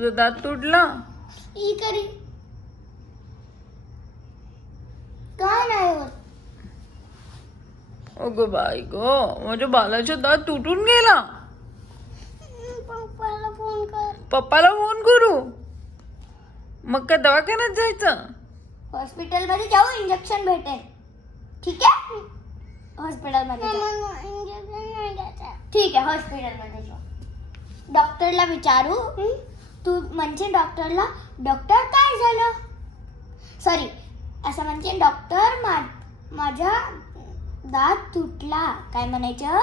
तुझा दात तुटला? इकडे काय नाही होत. अगं बाई ग, माझ्या बालाचा दात तुटून गेला. पप्पाला फोन कर. पप्पाला फोन करू? मग काय दवाखान्यात जायचं? हॉस्पिटल मध्ये जाऊ, इंजेक्शन भेटेल. ठीक आहे, हॉस्पिटल मध्ये ठीक आहे, हॉस्पिटल मध्ये जाऊ. डॉक्टरला विचारू. तू म्हणजे डॉक्टरला, डॉक्टर काय झालं, सॉरी असं म्हणजे डॉक्टर माझा दात तुटला. काय म्हणायचं?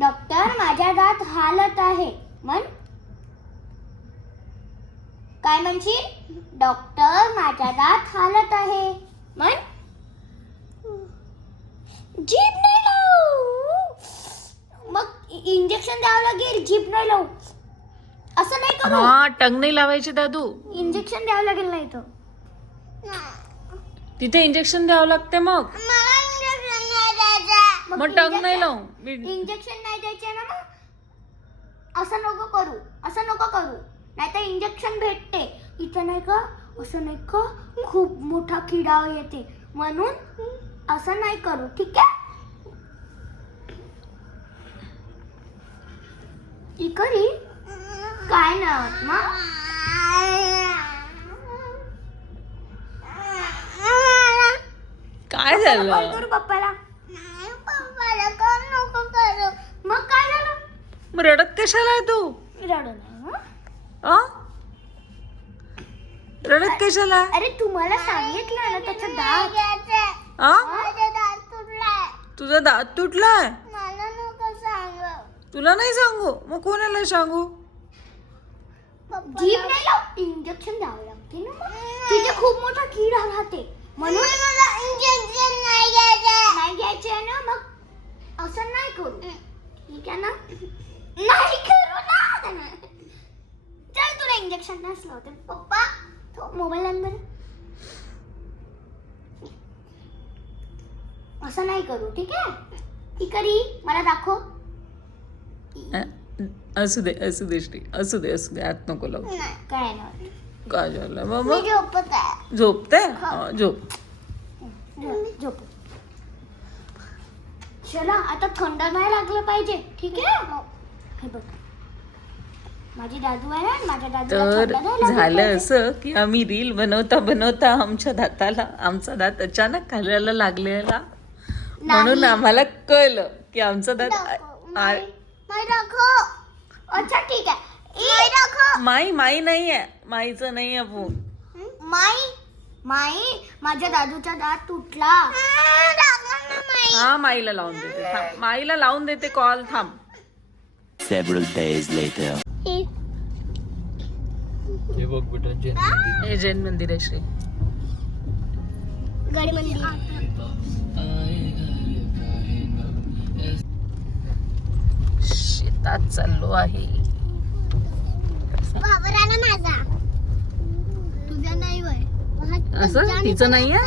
डॉक्टर माझा दात हालत आहे. म्हण काय म्हणशील? डॉक्टर माझा दात हालत आहे. म्हण. जीभ नाही लावू. मग इंजेक्शन द्यावं लागेल. जीभ नाही लावू. असं नाही करू. हा, टंग नाही लावायची दादू. इंजेक्शन द्यावं लागेल. नाही तर तिथे इंजेक्शन द्यावं लागते. मग मग टंग नाही लावू. इंजेक्शन नाही द्यायचे ना. मग असं नको करू. असं नको करू. नाही तर इंजेक्शन भेटते इथं. नाही का, असं नाही का, खूप मोठा किडा येते. म्हणून असं नाही करू. ठीक आहे. इकडे काय नाही होत मग. काय झालं? कॉल करू पप्पाला. पप्पाला कॉल नको करू. मग काय झालं? मग रडत कशाला आहे तू? रडू नाही. आ? रडत कशाला आहे? अरे तुम्हाला सांगितलं ना त्याचा दात. आ? माझा दात तुटलाय. तुझा दात तुटलाय? मला नको सांगू. तुला नाही सांगू? मग कोणाला सांगू? जीभ नाही लाव. इंजेक्शन द्यावं लागते ना. मग तिथे खूप मोठा किडा राहते म्हणून मला इंजेक्शन नाही घ्यायचं. नाही घ्यायचे ना. मग असं नाही करू. ठीक आहे ना. नाही करू ना. चल तुला इंजेक्शन नसलं होते. पप्पा तो मोबाईल आण बरं. असं नाही करू. ठीक आहे. इकडे मला दाखव. असू दे, असू दे श्री, असू दे, असू दे. आत नको लावू. काय नाही. काय झालं मी बाबा? झोपत आहे. झोपते? झोप. झोप. चला आता थंड नाही लागलं पाहिजे. ठीक आहे. हे बघ, माझी दादू आहे ना. माझ्या दादूला तर थंड नाही लागलं झालं पाहिजे. असं की आम्ही रील बनवता बनवता आमचा दात अचानक खाल्याला लागलेला. म्हणून आम्हाला कळलं की आमचा दात नाही दाखव. अच्छा ठीक आहे. नाही दाखव. माई नाहीये. माईचं नाहीये फोन. माई माझ्या दादूचा दात तुटला. हा, माईला लावून देते. थांब, माईला लावून देते कॉल. थांब. Several days later. हे बघ बेटा, जैन मंदिर. हे जैन मंदिर आहे श्री. गड मंदिर. शेतात चाललो आहे. वावराला माझा. तुझा नाही वय. असं तिचं नाहीये,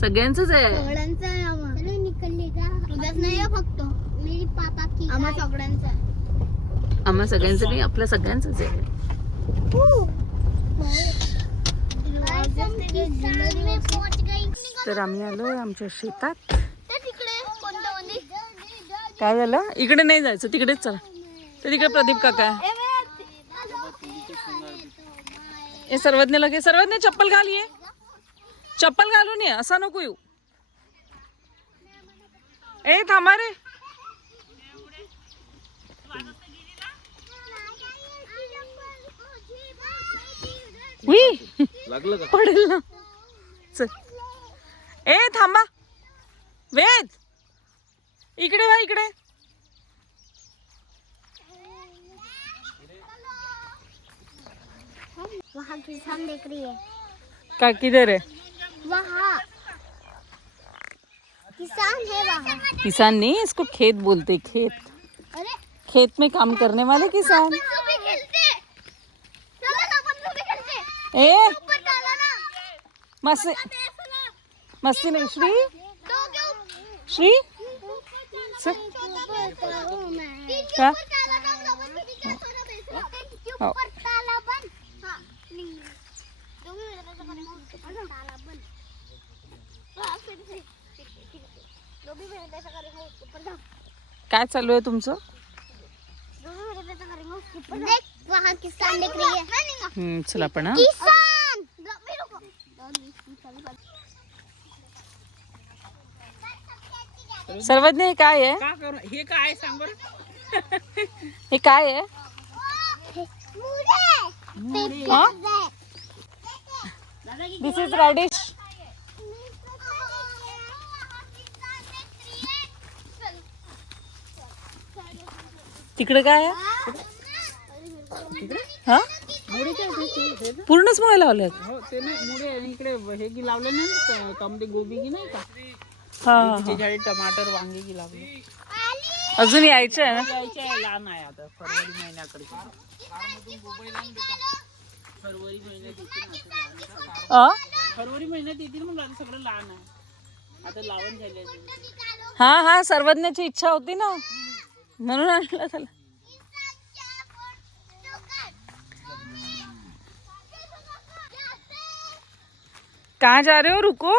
सगळ्यांचंच आहे. सगळ्यांचा आहे. आम्हाला निकलली का? तुझाच नाही आहे फक्त. मेरी पापा की. आम्हा सगळ्यांचा. आम्हा सगळ्यांचं नाही, आपल्या सगळ्यांचंच आहे. तर आम्ही आलोय आमच्या शेतात. काय झालं? इकडे नाही जायचं, तिकडेच चला. तर तिकडे प्रदीप काका आहे. हे सर्वज्ञला घे. सर्वज्ञ चप्पल घाल. ये चप्पल घालून ये. असा नको येऊ. ए थांबा रे. लागलं का? पडेल ना. चल. ए थांबा. वेद इकडे वा. इकडे वहाँ किसान देख रही है. का किधर है? वहाँ किसान है. वहाँ किसान नहीं, इसको खेत बोलते. खेत. अरे खेत में काम करने वाले किसान. भी खेलते. चलो ना अपन भी खेलते. ए ऊपर डाला ना. मस्ती मस्ती नहीं. श्री तो क्यों? श्री चल. का डाला ना. अपन भी क्या सोना बेचना. हो. ऊपर ताला बंद. हाँ, नहीं. दोघी मिळून त्याचा करेंगे उसके ऊपर ताला बंद. हाँ, फिर से. ठीक है. दोघी मिळून त्याचा करेंगे उसके ऊपर जाओ. काय चालू आहे तुमचं? दोघी मिळून त्याचा करेंगे उसके ऊपर जाओ. देख, वहाँ किसान दिख रही है. चला पण हा. किसान. रुको. सर्वज्ञ हे काय आहे? हे काय सांग बरं. हे काय आहे? हा? दिस इज रॅडिश. तिकडे काय आहे? हा पूर्णच मुळे लावले हो ते नाही मुळे आणि इकडे हे की लावले नाही कामध्ये गोबी की नाही का हा त्याची झाडे टमाटर वांगे की लावले. अजून यायचं आहे ना. जायचे आहे लहान आहे आता फरवरी महिन्याकडे. फरवरी महिन्यात येतील ना. फरवरी महिन्यात येतील मग आता सगळं लहान आहे आता लावण झाले. हा सर्वज्ञाची इच्छा होती ना म्हणून आणलं त्याला. कहाँ जा रहे हो? रुको.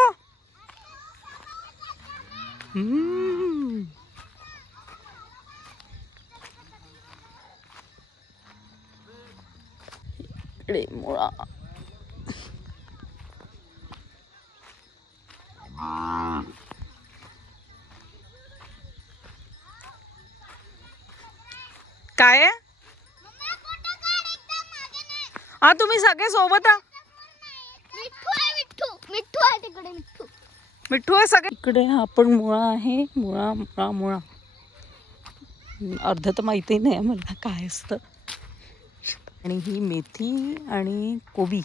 इकडे मुळा. काय आहे? हा तुम्ही सगळे सोबत आ. मिठ्ठू आहे तिकडे. मिठू आहे सगळे इकडे. हा पण मुळा आहे. मुळा अर्ध तर माहिती नाही मला काय असतं. आणि ही मेथी आणि कोबी.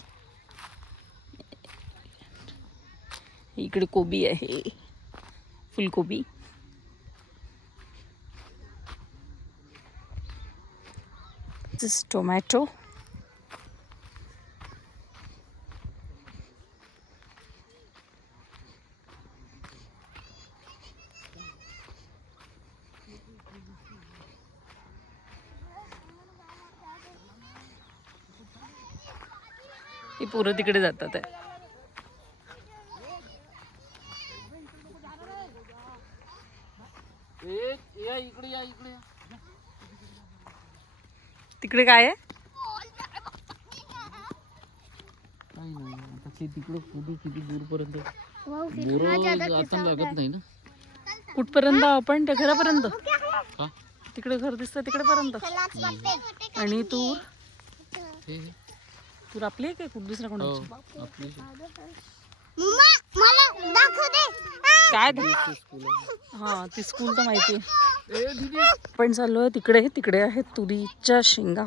इकडे कोबी आहे फुलकोबी. टोमॅटो. हे पोरं तिकडे जातात आहे. या इकडे या इकडे. तिकडे काय आहे? काही नाही आता ते तिकडं कुठे किती दूरपर्यंत बोरं आता लागत नाही ना. कुठपर्यंत आपण त्या घरापर्यंत. का तिकडे घर दिसतं तिकडे पर्यंत. आणि तूर हे तूर आपली आहे काय कुठ दुसऱ्या हो कोणाची? आपली मला दाखव दे. काय स्कूल हा ती स्कूल तर माहिती आहे. पण चाललोय तिकडे. तिकडे आहेत तुरीच्या शेंगा.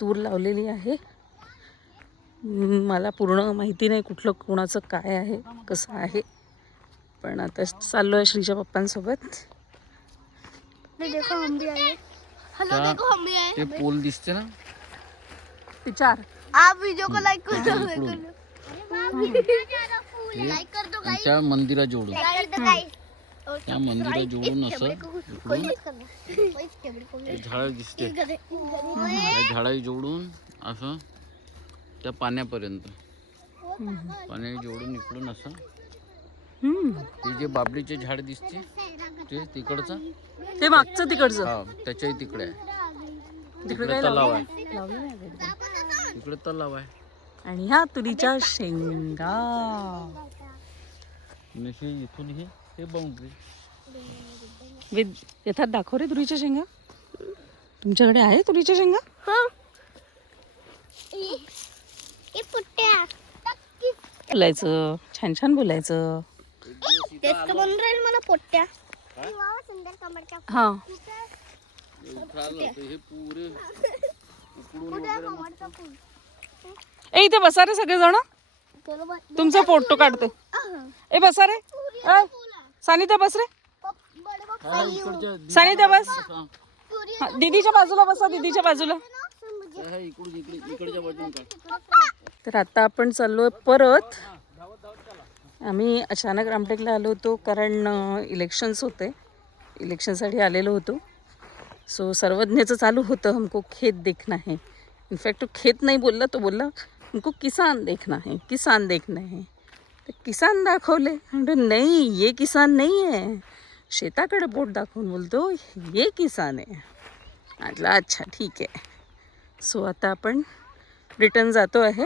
तूर लावलेली आहे. मला पूर्ण माहिती नाही कुठलं कोणाचं काय आहे कसं आहे. पण आता चाललोय श्रीच्या पप्पांसोबत. देखो हम भी आए. हेलो देखो हम भी आए. ते पोल दिसते ना विचार. आप वीडियो को लाइक कर दो. इकडून. लाइक कर दो गाइस. त्या मंदिरा जोडून लाइक कर दो गाइस. त्या मंदिरा जोडून असं ते झाड दिसते. त्या झाडा जोडून असं त्या पाण्यापर्यंत. पाण्या जोडून इकडून असं ते जे बाबलीचे झाड दिसते ते तिकडचं. ते मागचं तिकडचं. हा त्याच्याही तिकडे आहे. तिकडे तिकडे काय तलाव आहे. लावलं नाही कधी. तिकडे तलाव आहे. आणि ह्या तुरीच्या शेंगा. आणि हे इथून हे बाउंड्री. यथात दाखव रे तुरीच्या शेंगा. तुमच्याकडे आहे तुरीच्या शेंगा? ये पुट्ट्या. बोलायचं छान छान बोलायचं. तेच तर म्हणून राहील मला पोट्ट्या. सुंदर कमरच्या. हा हे पुरे उकडून ए इथे बसा रे सगळेजण. तुमचा फोटो काढते. ए बसा रे. सानिता बस रे. सानिता बस. हा, दीदीच्या बाजूला बसा. दीदीच्या बाजूला. इकडून इकडच्या बाजून काढ. तर आता आपण चाललोय परत. आम्ही अचानक रामटेकला आलो होतो कारण इलेक्शन्स होते. इलेक्शनसाठी आलेलो होतो. सो सर्वज्ञचं चालू होतं हमको खेत देखना है. इनफैक्ट तो खेत नाही बोलला, तो बोलला उनको किसान देखना है, किसान देखना है. तर किसान दाखवले. म्हणजे नाही, ये किसान नाही आहे. शेताकडे बोट दाखवून बोलतो ये किसान आहे. म्हटलं अच्छा ठीक आहे. सो आता आपण रिटर्न जातो आहे.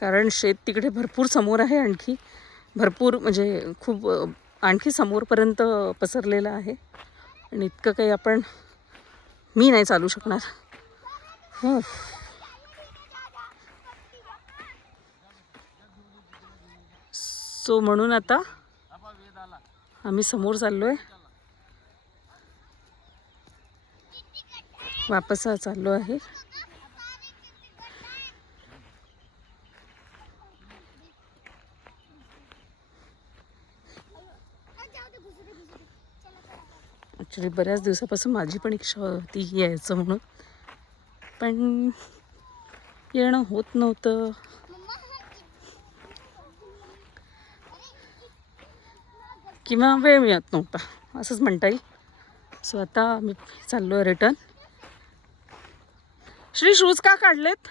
कारण शेत तिकडे भरपूर समोर आहे, आणखी भरपूर म्हणजे खूप आणखी समोरपर्यंत पसरलेलं आहे. आणि इतकं काही मी नाही चालू शकणार. हो. सो म्हणून आता आम्ही समोर चाललो आहे, वापस चाललो आहे. ॲक्च्युली बऱ्याच दिवसापासून माझी पण इच्छा होती यायचं म्हणून, पण येणं होत नव्हतं. किंवा वेळ मिळत नव्हता असंच म्हणता येईल. सो आता मी चाललो आहे रिटर्न. श्री शूज का काढलेत?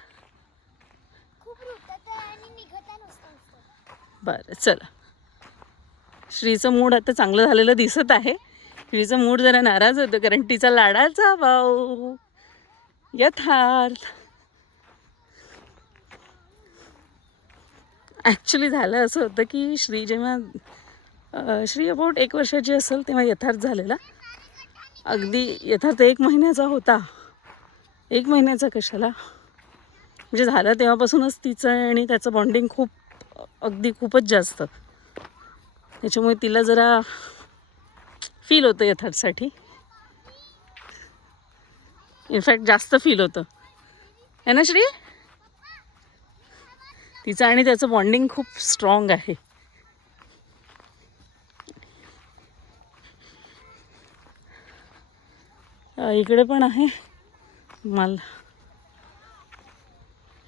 बरं चला. श्रीचं मूड आता चांगलं झालेलं दिसत आहे. श्रीचं मूड जरा नाराज होतं कारण तिचा लाडाचा भाऊ यथार्थ. ॲक्च्युली झालं असं होतं की श्री श्री अबाउट 1 वर्षाची असेल तेव्हा यथार्थ झालेला. अगदी यथार्थ 1 महिन्याचा होता. 1 महिन्याचा कशाला, म्हणजे झालं तेव्हापासूनच तिचं आणि त्याचं बॉन्डिंग खूपच जास्त. त्याच्यामुळे तिला जरा फील होतं यथार्थसाठी. इनफॅक्ट जास्त फील होतं है ना श्री. तिचं आणि त्याचं बॉन्डिंग खूप स्ट्रॉंग आहे. इकडे पण आहे मला,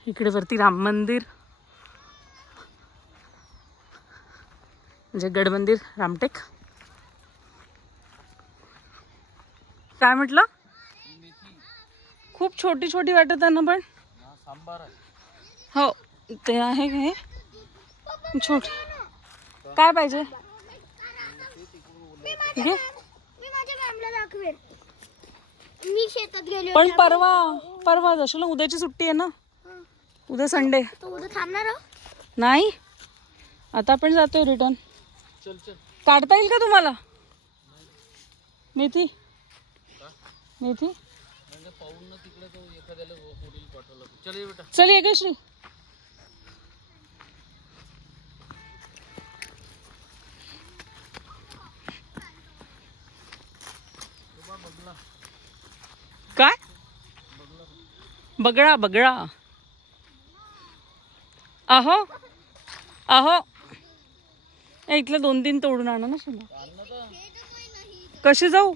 इकडे वरती राम मंदिर म्हणजे गड मंदिर रामटेक. काय म्हटलं? खूप छोटी छोटी वाटत आहे ना, पण हो ते आहे. काय छोट काय पाहिजे घे. मी शेतात गेलो पण परवा जाशील ना, उद्याची सुट्टी आहे ना, उद्या संडे. उद्या थांबणार नाही, आता आपण जातोय रिटर्न. काढता येईल का तुम्हाला मेथी? चल ये का श्री. काय बगळा अहो इथलं 2-3 तोडून आणा ना सुना. कशी जाऊ?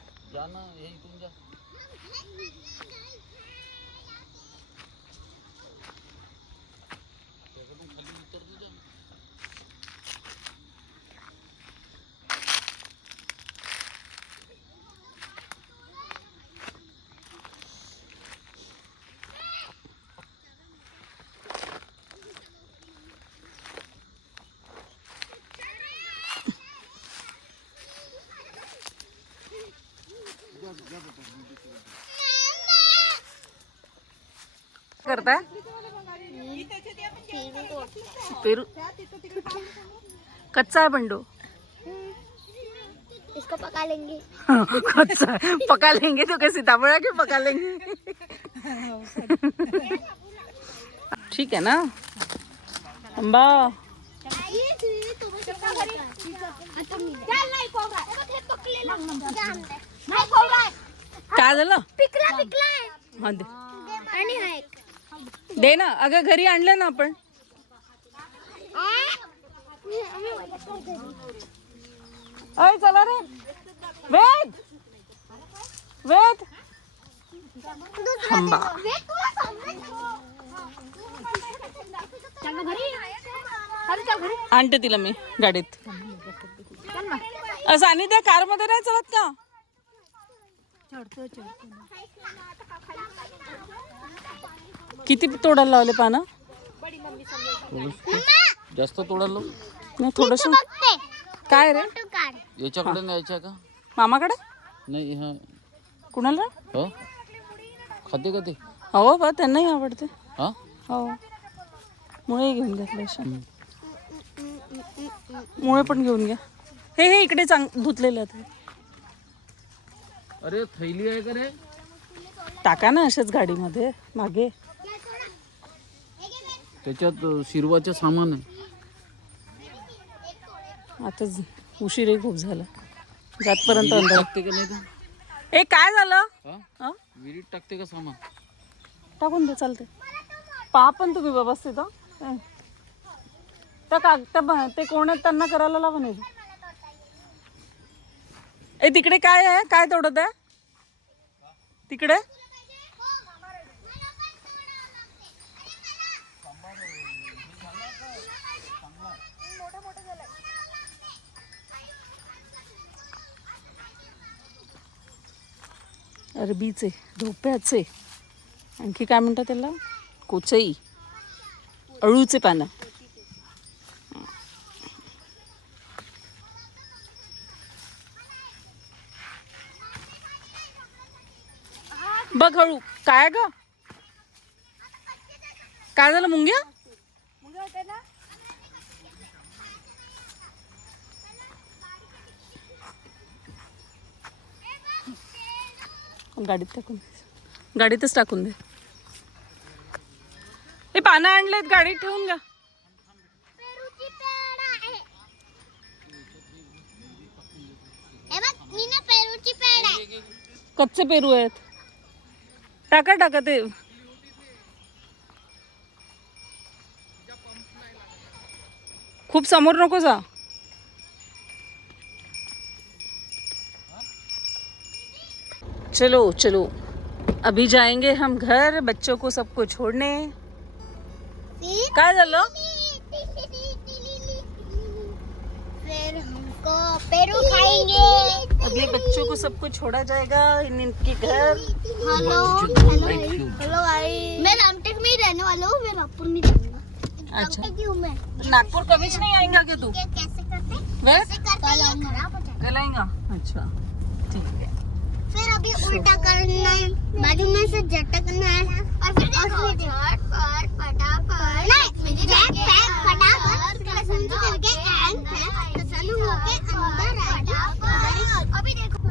करताय पेरू कच्चा है बंडो. इसको पका लेंगे. कच्चा पका लेंगे तो कैसे सीताफळ के पका लेंगे. ठीक है ना अंबा. काय झालं? हा दे. दे ना अगं, घरी आणलं ना आपण. अय चला रे वेद आंबा. आणते तिला मी गाडीत. असं आणि त्या कार मध्ये नाही चलत का? किती तोडायला लावले पानं? थोडंसं जास्त तोडायला नाही थोडस. बघते काय रे? तू काढ. याच्याकडे न्यायच्या का? मामाकडे? नाही हा कुणाला? हो खाते का ते? हो बा त्यांनाही आवडते. हा हो मुळे घेऊन घ्या थोडेसे. मुळे पण घेऊन घ्या. हे हे इकडे धुतलेले आहेत. अरे थैली आहे का रे? टाका ना अशाच गाडीमध्ये मागे. त्याच्यात शिरवाचं सामान आहे. आता उशीरही खूप झाला. जातपर्यंत विहिरीत अंधार. टाकते का नाही का? ए काय झालं? हा हा? विहिरीत टाकते का सामान? टाकून दे चालते. पहा पण तुम्ही व्यवस्थित हं. ते कोण आहेत त्यांना करायला लावा नाही. ए तिकडे काय आहे? काय तोडत आहे तिकडे? अरबीचे, धोप्याचे, आणखी काय म्हणतात त्याला? कोचई, अळूचे पानं. बघ हळू. काय ग? काय झालं मुंग्या? गाडीतच टाकून दे. हे पानं आणलेत गाडीत ठेवून घ्या. पेरूची पेड़ आहे. हे बघ मी ना पेरूची पेड़ आहे. कच्चे पेरू आहेत. टाका टाका ते. खूप समोर नको जा. चलो चलो अभी जाएंगे हम घर बच्चों को सबको छोड़ने. काय झालं? फिर हमको पेरू खाएंगे. अभी बच्चों को सबको छोड़ा जाएगा इनके घर. हेलो हेलो भाई. मैं रामटेक में ही रहने वाला हूँ. मैं रामपुर नहीं रहूंगा. अच्छा. रामटेक ही हूँ मैं. नागपुर कभी नहीं आएगा क्या तू? कैसे करते? वे कैसे करते ये खराब हो जाएगा. कल आएगा. अच्छा ठीक है. फिर अभी उल्टा करना है. बाजू में से झटकना है. और फिर झटपट फटाफट. नहीं झटपट फटाफट. पसंद करके एंड पे पसंद होके अंदर आएगा. अभी देखो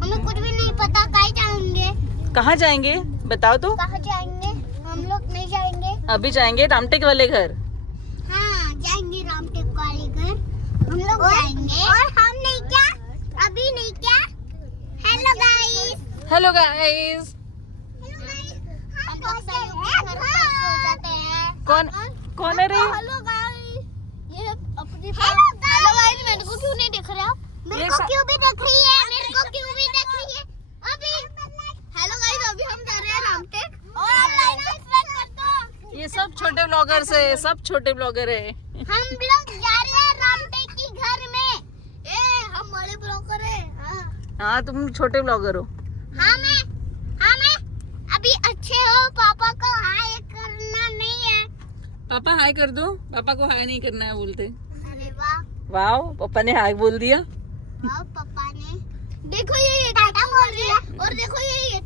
हमें कुछ भी नहीं पता. कहाँ जाएंगे? कहाँ जाएंगे बताओ तो. कहाँ जाएंगे? हम लोग नहीं जाएंगे. अभी जाएंगे रामटेक वाले घर. हाँ जाएंगे रामटेक वाले घर. हम लोग जाएंगे. और हम नहीं क्या? अभी नहीं क्या? Hello guys. Hello guys. हम लोग घर पर सो जाते हैं. कौन है रे? Hello guys. ये अपनी हेलो गाइस. मेरे को क्यों नहीं दिख रहे आप? मेरे को क्यों भी दिख रही है. मेरे को क्यों भी दिख रही है. अभी हेलो गाइस. अभी हम जा रहे हैं रामटेक. और ऑनलाइन सब्सक्राइब कर दो. ये सब छोटे ब्लॉगर्स है. सब छोटे ब्लॉगर है. हम लोग जा रहे हैं रामटेक की घर में. हम बड़े ब्लॉगर हैं. हाँ तुम छोटे ब्लॉगर हो. हाँ मैं अभी अच्छे हो. पापा को हाय करना नहीं है. पापा हाय कर दो. पापा को हाय नहीं करना है बोलते. अरे वाह. वाओ पापा ने हाय बोल दिया. वाह पापा ने. देखो ये टाटा बोल रही है. और देखो ये